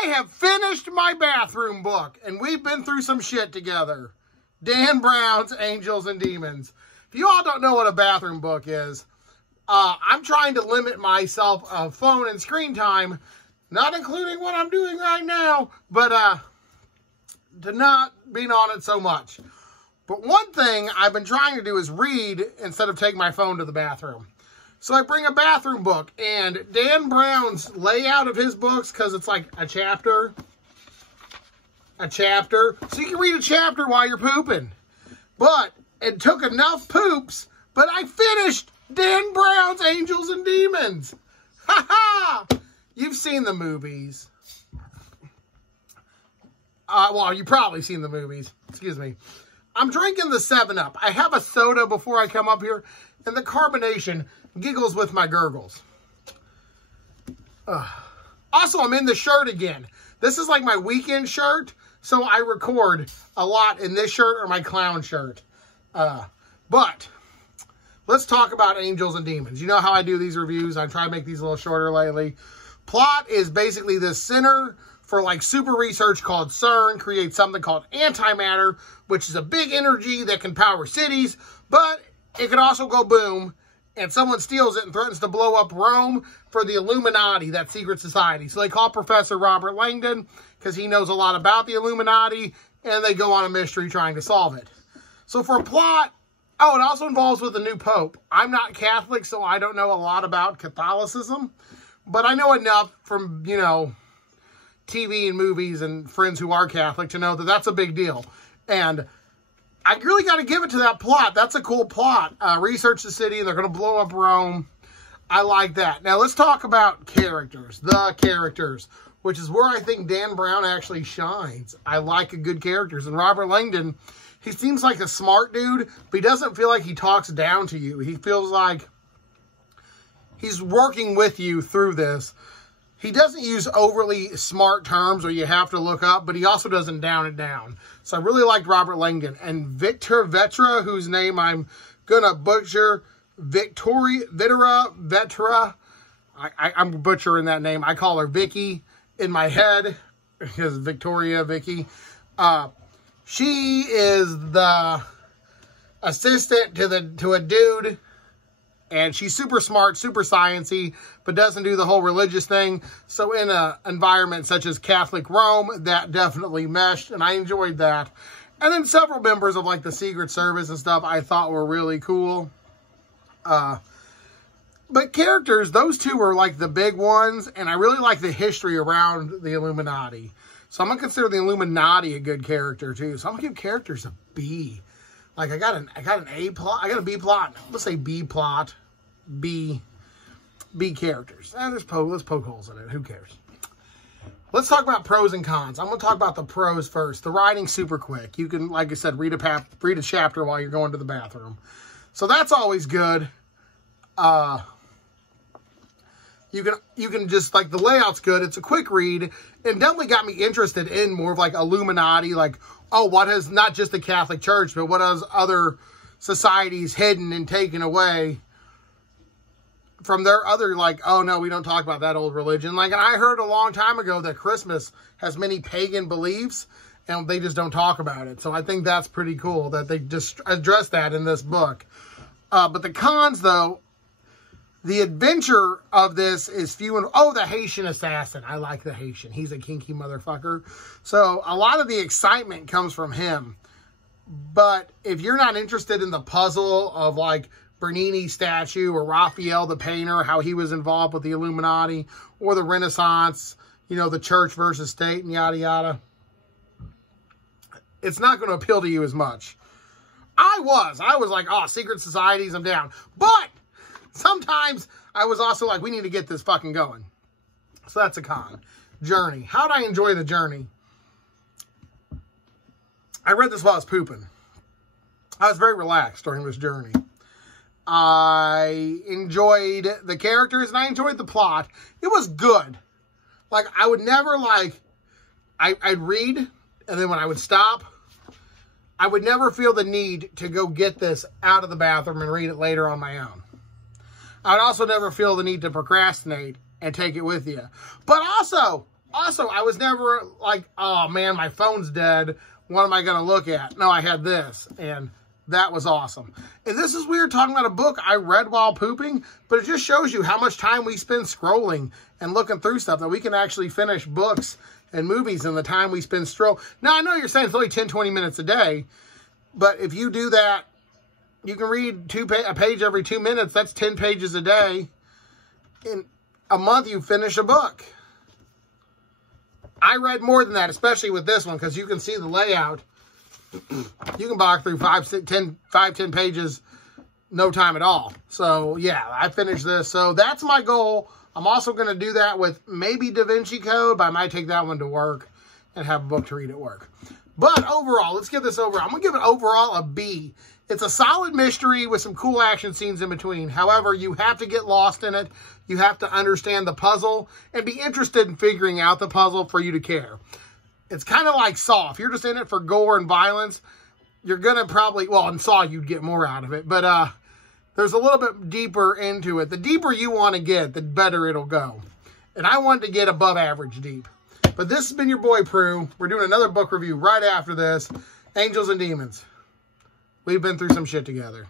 I have finished my bathroom book, and we've been through some shit together. Dan Brown's Angels and Demons. If you all don't know what a bathroom book is, I'm trying to limit myself phone and screen time, not including what I'm doing right now, but to not being on it so much. But one thing I've been trying to do is read instead of take my phone to the bathroom. So I bring a bathroom book, and Dan Brown's layout of his books, because it's like a chapter, so you can read a chapter while you're pooping. But it took enough poops, but I finished Dan Brown's Angels and Demons. Ha ha! You've seen the movies. Well, you've probably seen the movies. Excuse me. I'm drinking the 7-Up. I have a soda before I come up here, and the carbonation giggles with my gurgles. Also, I'm in the shirt again. This is like my weekend shirt, so I record a lot in this shirt or my clown shirt. But let's talk about Angels and Demons. You know how I do these reviews. I try to make these a little shorter lately. Plot is basically the center for like super research called CERN creates something called antimatter, which is a big energy that can power cities, but it can also go boom, and someone steals it and threatens to blow up Rome for the Illuminati, that secret society. So they call Professor Robert Langdon because he knows a lot about the Illuminati, and they go on a mystery trying to solve it. So for a plot, oh, it also involves with the new Pope. I'm not Catholic, so I don't know a lot about Catholicism, but I know enough from, you know, TV and movies and friends who are Catholic to know that that's a big deal. And I really got to give it to that plot. That's a cool plot. Research the city. They're going to blow up Rome. I like that. Now, let's talk about characters. The characters, which is where I think Dan Brown actually shines. I like good characters. And Robert Langdon, he seems like a smart dude, but he doesn't feel like he talks down to you. He feels like he's working with you through this. He doesn't use overly smart terms or you have to look up, but he also doesn't down it down. So I really liked Robert Langdon. And Victor Vetra, whose name I'm going to butcher, Vetra. I'm butchering that name. I call her Vicky in my head because Victoria, Vicky. She is the assistant to a dude. And she's super smart, super sciencey, but doesn't do the whole religious thing. So in an environment such as Catholic Rome, that definitely meshed, and I enjoyed that. And then several members of like the Secret Service and stuff I thought were really cool. But characters, those two were like the big ones, and I really like the history around the Illuminati. So I'm going to consider the Illuminati a good character too. So I'm going to give characters a B. Like I got an A plot, I got a B plot. Let's say B plot, B characters. Let's poke holes in it. Who cares? Let's talk about pros and cons. I'm going to talk about the pros first. The writing's super quick. You can, like I said, read a chapter while you're going to the bathroom. So that's always good. You can just, like, the layout's good. It's a quick read. And definitely got me interested in more of, like, Illuminati. Like, oh, what has, not just the Catholic Church, but what has other societies hidden and taken away from their other, like, oh, no, we don't talk about that old religion. Like, I heard a long time ago that Christmas has many pagan beliefs, and they just don't talk about it. So I think that's pretty cool that they just address that in this book. But the cons, though, the adventure of this is few and... Oh, the Haitian assassin. I like the Haitian. He's a kinky motherfucker. So a lot of the excitement comes from him. But if you're not interested in the puzzle of like Bernini's statue or Raphael the painter, how he was involved with the Illuminati or the Renaissance, you know, the church versus state and yada yada, it's not going to appeal to you as much. I was like, oh, secret societies, I'm down. But sometimes I was also like, we need to get this fucking going. So that's a con. Journey. How'd I enjoy the journey? I read this while I was pooping. I was very relaxed during this journey. I enjoyed the characters and I enjoyed the plot. It was good. Like, I would never, like, I'd read, and then when I would stop, I would never feel the need to go get this out of the bathroom and read it later on my own. I would also never feel the need to procrastinate and take it with you. But also, Also, I was never like, oh man, my phone's dead. What am I going to look at? No, I had this, and that was awesome. And this is weird talking about a book I read while pooping, but it just shows you how much time we spend scrolling and looking through stuff, that we can actually finish books and movies in the time we spend Now, I know you're saying it's only 10, 20 minutes a day, but if you do that, you can read a page every 2 minutes. That's 10 pages a day. In a month, you finish a book. I read more than that, especially with this one, because you can see the layout. You can block through 10 pages, no time at all. So, yeah, I finished this. So, that's my goal. I'm also going to do that with maybe Da Vinci Code, but I might take that one to work and have a book to read at work. But overall, let's give this over. I'm going to give it overall a B. It's a solid mystery with some cool action scenes in between. However, you have to get lost in it. You have to understand the puzzle and be interested in figuring out the puzzle for you to care. It's kind of like Saw. If you're just in it for gore and violence, you're going to probably, well, in Saw, you'd get more out of it. But there's a little bit deeper into it. The deeper you want to get, the better it'll go. And I wanted to get above average deep. But this has been your boy, Prue. We're doing another book review right after this. Angels and Demons. We've been through some shit together.